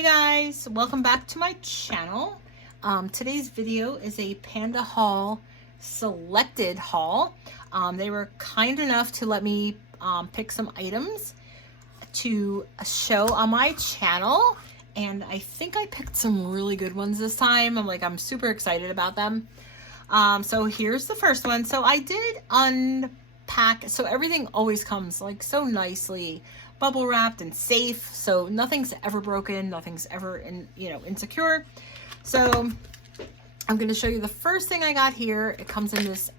Hey guys, welcome back to my channel. Today's video is a PandaHall Selected Haul. They were kind enough to let me pick some items to show on my channel, and I think I picked some really good ones this time. I'm super excited about them. So here's the first one. So I did unpack, so everything always comes like so nicely bubble wrapped and safe, so nothing's ever broken, nothing's ever insecure. So I'm going to show you the first thing I got here. It comes in this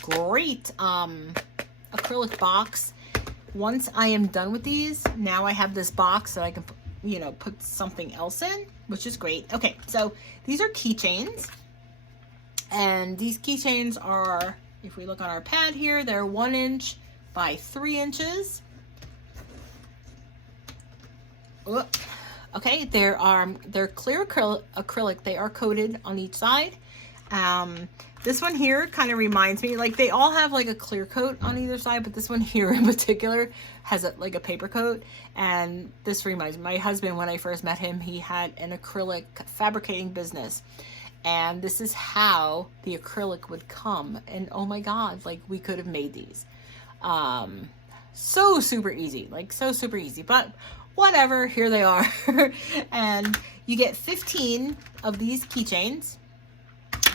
great acrylic box. Once I am done with these, now I have this box that I can put something else in, which is great. Okay, so these are keychains, and these keychains are, if we look on our pad here, they're 1 inch by 3 inches. Okay, they're clear acrylic. They are coated on each side. This one here kind of reminds me, like they all have like a clear coat on either side, but this one here in particular has like a paper coat. And this reminds me, my husband, when I first met him, he had an acrylic fabricating business, and this is how the acrylic would come. And oh my God, like we could have made these. So super easy, but whatever, here they are. And you get 15 of these keychains.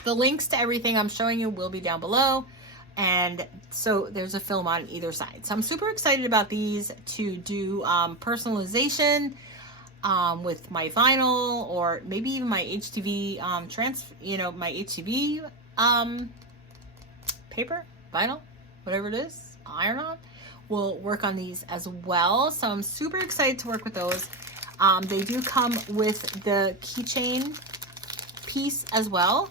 The links to everything I'm showing you will be down below, and so there's a film on either side. So I'm super excited about these to do personalization with my vinyl, or maybe even my HTV my HTV paper, vinyl, whatever it is, iron-on. Will work on these as well. So I'm super excited to work with those. They do come with the keychain piece as well.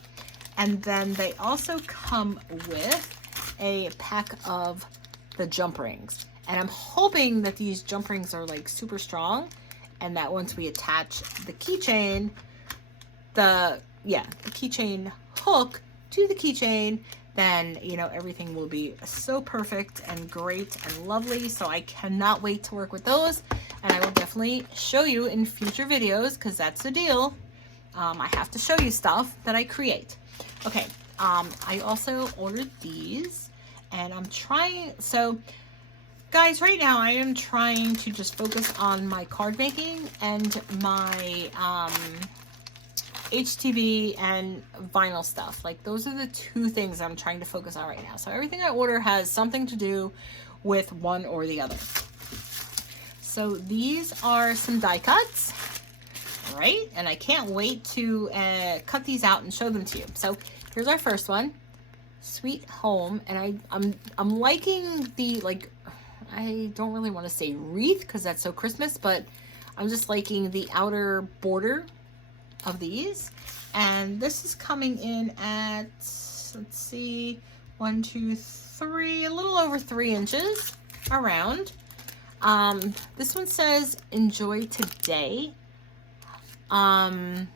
And then they also come with a pack of the jump rings. And I'm hoping that these jump rings are like super strong, and that once we attach the keychain, the keychain hook to the keychain, then everything will be so perfect and great and lovely. So I cannot wait to work with those, and I will definitely show you in future videos, because that's the deal. I have to show you stuff that I create. Okay, I also ordered these, and I'm trying, so guys, right now I am trying to just focus on my card making and my HTV and vinyl stuff. Like those are the two things I'm trying to focus on right now. So everything I order has something to do with one or the other. So these are some die cuts, right? And I can't wait to cut these out and show them to you. So here's our first one, Sweet Home, and I'm liking the, like, I don't really want to say wreath because that's so Christmas, but I'm just liking the outer border of these. And this is coming in at, let's see, 1, 2, 3, a little over 3 inches around. This one says enjoy today. I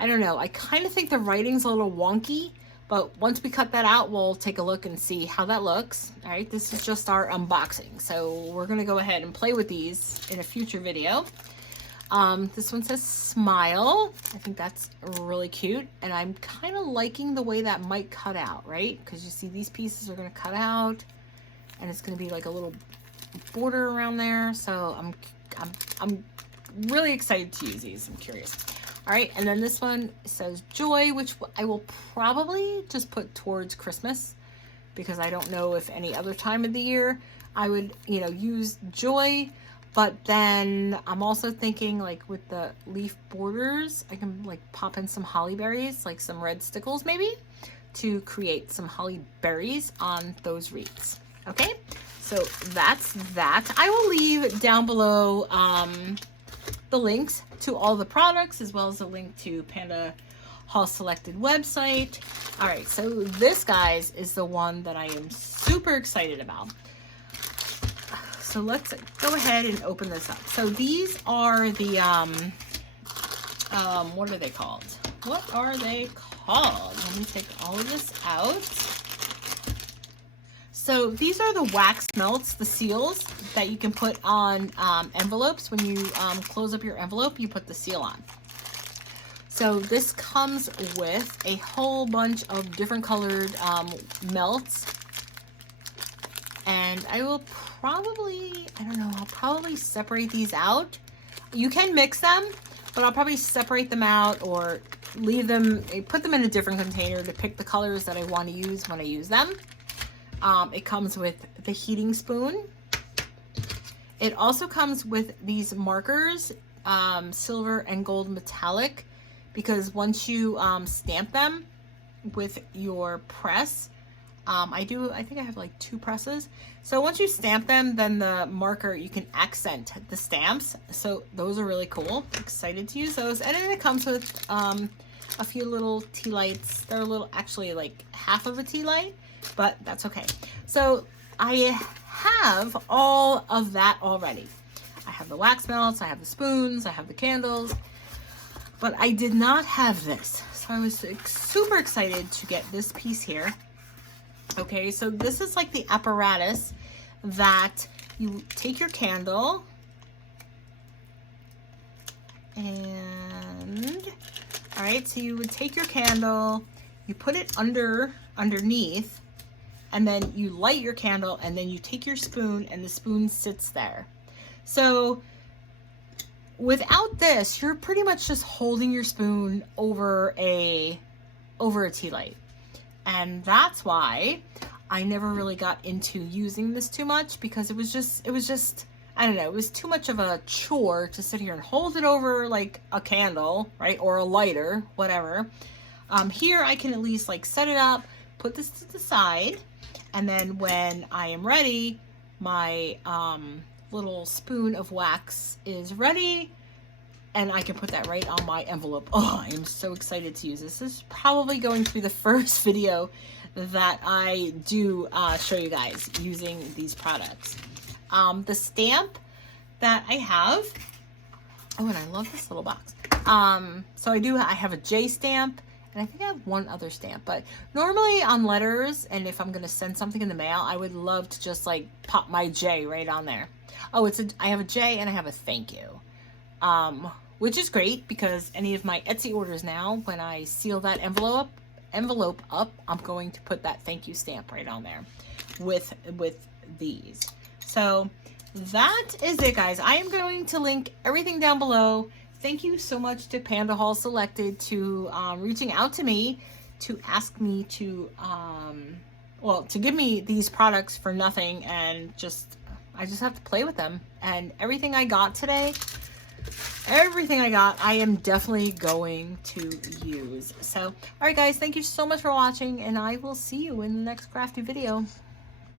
don't know, I kind of think the writing's a little wonky, but once we cut that out, we'll take a look and see how that looks. All right, this is just our unboxing, so we're gonna go ahead and play with these in a future video. This one says smile. I think that's really cute, and I'm kind of liking the way that might cut out, right? Because you see these pieces are going to cut out, and it's going to be like a little border around there. So I'm really excited to use these. I'm curious. All right, and then this one says joy, which I will probably just put towards Christmas, because I don't know if any other time of the year I would, use joy. But then I'm also thinking, like, with the leaf borders, I can like pop in some holly berries, like some red stickles maybe, to create some holly berries on those wreaths. Okay, so that's that. I will leave down below the links to all the products, as well as a link to PandaHall Selected website. All right, so this, guys, is the one that I am super excited about. So let's go ahead and open this up. So these are the, what are they called? What are they called? Let me take all of this out. So these are the wax melts, the seals that you can put on envelopes. When you close up your envelope, you put the seal on. So this comes with a whole bunch of different colored melts. And I will probably, I don't know, I'll probably separate these out. You can mix them, but I'll probably separate them out or leave them, put them in a different container to pick the colors that I want to use when I use them. It comes with the heating spoon. It also comes with these markers, silver and gold metallic, because once you stamp them with your press, I think I have like 2 presses. So once you stamp them, then the marker, you can accent the stamps. So those are really cool. Excited to use those. And then it comes with a few little tea lights. They're a little, actually like half of a tea light, but that's okay. So I have all of that already. I have the wax melts, I have the spoons, I have the candles, but I did not have this. So I was super excited to get this piece here. Okay, so this is like the apparatus that you take your candle and, all right, so you would take your candle, you put it underneath, and then you light your candle, and then you take your spoon, and the spoon sits there. So without this, you're pretty much just holding your spoon over a tea light. And that's why I never really got into using this too much, because it was just, I don't know, it was too much of a chore to sit here and hold it over like a candle, right? Or a lighter, whatever. Here I can at least like set it up, put this to the side, and then when I am ready, my little spoon of wax is ready, and I can put that right on my envelope. Oh, I am so excited to use this. This is probably going to be the first video that I do show you guys using these products. The stamp that I have, oh, and I love this little box. So I have a J stamp, and I think I have one other stamp, but normally on letters, and if I'm gonna send something in the mail, I would love to just like pop my J right on there. Oh, I have a J and I have a thank you. Which is great, because any of my Etsy orders now, when I seal that envelope up, I'm going to put that thank you stamp right on there with these. So that is it, guys. I am going to link everything down below. Thank you so much to PandaHall Selected to reaching out to me to ask me to to give me these products for nothing, and I just have to play with them. And everything I got today, I am definitely going to use. So, all right, guys, thank you so much for watching, and I will see you in the next crafty video.